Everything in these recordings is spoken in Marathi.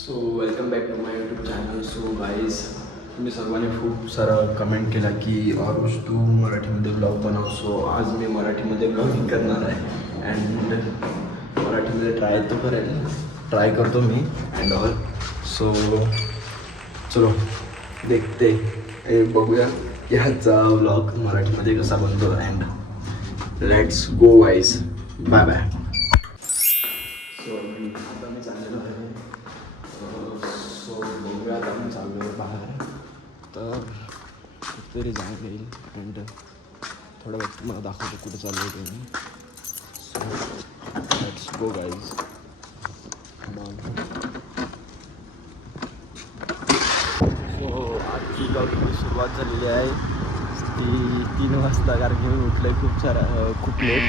So welcome back to my YouTube channel. So guys, तुम्ही सर्वांनी खूप सारं कमेंट केला की आरुष तू मराठीमध्ये ब्लॉग बनव. सो आज मी मराठीमध्ये ब्लॉगिंग करणार आहे अँड मराठीमध्ये ट्राय करतो मी अँड ऑल. सो चलो देखते बघूया की ह्याचा ब्लॉग मराठीमध्ये कसा बनतो and let's go guys. Bye bye. So आता मी चाललेलो आहे. सो बघूया आता मी चाललो आहे बाहेर, तर कुठेतरी जाऊन येईल अँड थोडं वेळ तुम्हाला दाखवतो कुठे चाललो आहे ते मी. So let's go guys. So आजची ब्लॉगची सुरुवात झालेली आहे ती 3 वाजता, कारण की मी उठलं आहे खूप लेट.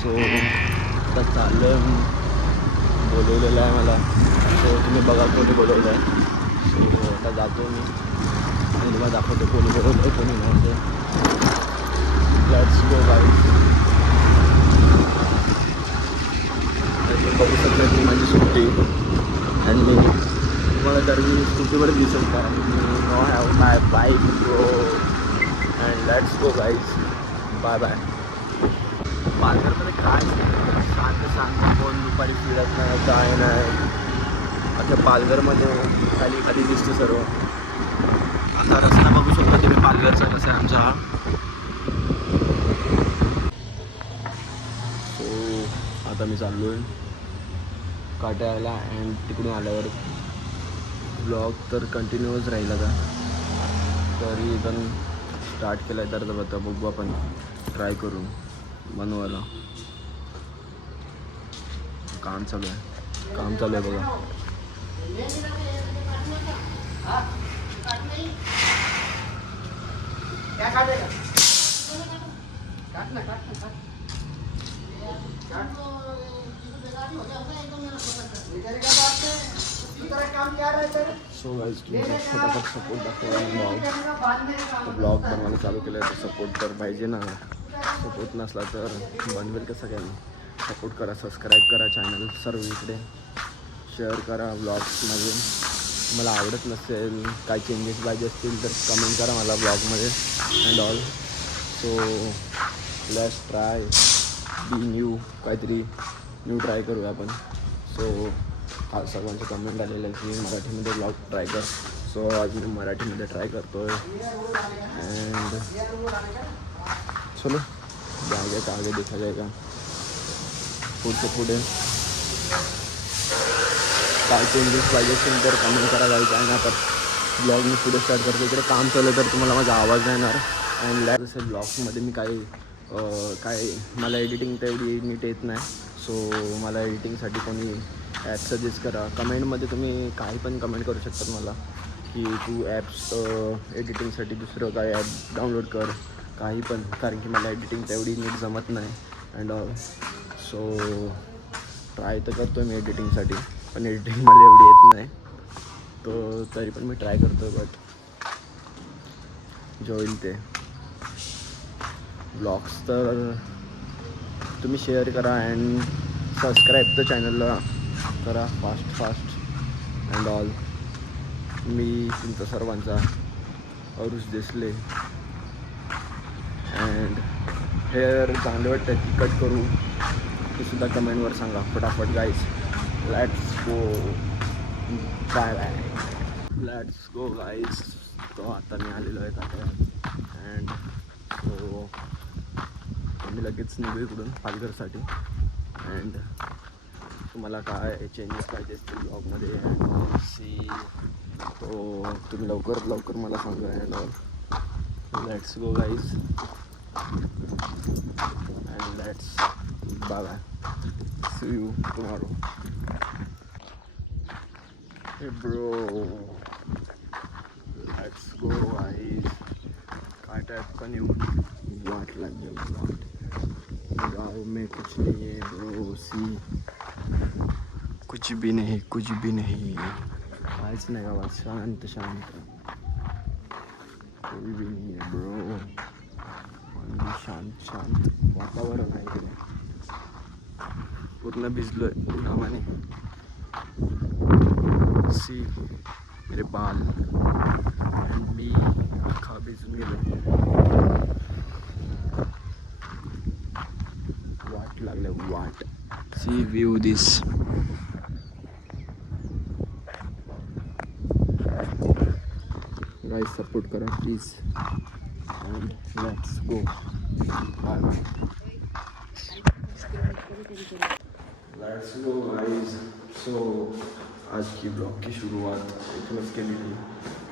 सो आता चाललं, बोलवलेलं आहे मला. सो तुम्ही बघा कोणी बोलवलं आहे. सो आता जातो मी आणि तुम्हाला दाखवतो कोणी बोलवलं आहे कोणी नाही. Let's go guys. बघू शकता की माझी सुट्टी आणि तुम्हाला तर मी स्कूटीवर दिसेल, कारण मी no have my bike go. And let's go guys. Bye bye. पालघरमध्ये काय शांत कोण दुपारी फिरत नाही, काय नाही. आता पालघरमध्ये खाली दिसते सर्व. आता रस्ता बघू शकता तुम्ही पालघरचा कसा आहे आमचा हा. सो आता मी चाललो आहे काट्याला अँड तिकडून आल्यावर ब्लॉग तर कंटिन्यूच राहील. आता तरी पण स्टार्ट केला आहे तर आता बघू आपण ट्राय करून बनवायला. काम चालू आहे बघा. सो गाईज, तुमचा फटाफट सपोर्ट दाखवा. ब्लॉग बनवायला चालू केलं तर सपोर्ट तर पाहिजे ना. सपोर्ट नसला तर बनवेल कसं काय. सपोर्ट करा, सबस्क्राईब करा चॅनल सर्व इकडे, शेअर करा. ब्लॉग्समध्ये मला आवडत नसेल, काय चेंजेस पाहिजे असतील तर कमेंट करा मला ब्लॉगमध्ये and all. So let's try be new, काहीतरी न्यू ट्राय करूया आपण. सो काल सर्वांचे कमेंट आलेलं आहे की मराठीमध्ये ब्लॉग ट्राय कर. सो आज मी मराठीमध्ये ट्राय करतो आहे अँड चलो आगे का आगे देखा जाएगा. पुढे काय चेंजेस पाहिजे असेल तर कमेंट करा जायचं आहे ना. आता ब्लॉग मी पुढे स्टार्ट करतो. इकडे काम चालू तर तुम्हाला माझा आवाज नाही येणार. अँड जसे ब्लॉग्समध्ये मी काय मला एडिटिंग तेवढी नीट येत नाही. सो मला एडिटिंगसाठी कोणी ॲप सजेस्ट करा. कमेंटमध्ये तुम्ही काही पण कमेंट करू शकतात मला की तू ॲप्स एडिटिंगसाठी दुसरं काय ॲप डाउनलोड कर, काही पण, कारण की मला एडिटिंग तेवढी नीट जमत नाही अँड ऑल. सो ट्राय तर करतो मी एडिटिंगसाठी, पण एडिटिंग मला एवढी येत नाही. तो तरी पण मी ट्राय करतो. बट जो होईल ते. ब्लॉग्स तर तुम्ही शेअर करा अँड सबस्क्राईब तर चॅनलला करा फास्ट अँड ऑल. मी तुमचा सर्वांचा आरुष देसले अँड हेअर चांगले वाटतं की कट करू ते सुद्धा कमेंटवर सांगा फटाफट guys. Let's go. Bye bye. Let's go guys. तो आता मी आलेलो आहे आता अँड सो आम्ही लगेच निघू इकडून पालघरसाठी. अँड तुम्हाला काय चेंजेस पाहिजे असतील ब्लॉगमध्ये सी तो तुम्ही लवकर मला सांगा and all. Let's go guys and let's bye bye. See you tomorrow. Hey bro, let's go guys. काय टाइप का न्यू वाट लग गया. गाँव में कुछ नहीं है ब्रो. सी कुछ भी नहीं काहीच नाही गावात. शांत कोई भी नहीं है ब्रो. शांत वातावरण आहे इकडे. पूर्ण भिजलोय उन्हावाने. सी मेरे बाल and मी अख्खा भिजून गेलो. वाट लागले वाट. सी व्ह्यू दिस. गाइस सपोर्ट करा please and let's go. Bye bye. Let's go guys. So आज की ब्लॉग की सुरुवात इथूनच केलेली.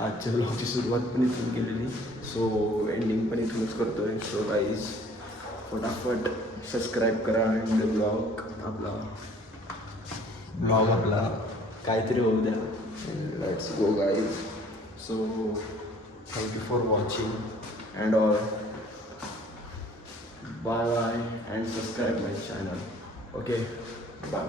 आजच्या ब्लॉगची सुरुवात पण इथून केलेली. सो एंडिंग पण इथूनच करतोय. सो गाईज फटाफट सबस्क्राईब करा अँड ब्लॉग आपला काहीतरी होऊ द्या. Let's go guys. So thank you for watching and all. Bye bye and subscribe my channel. Okay bye.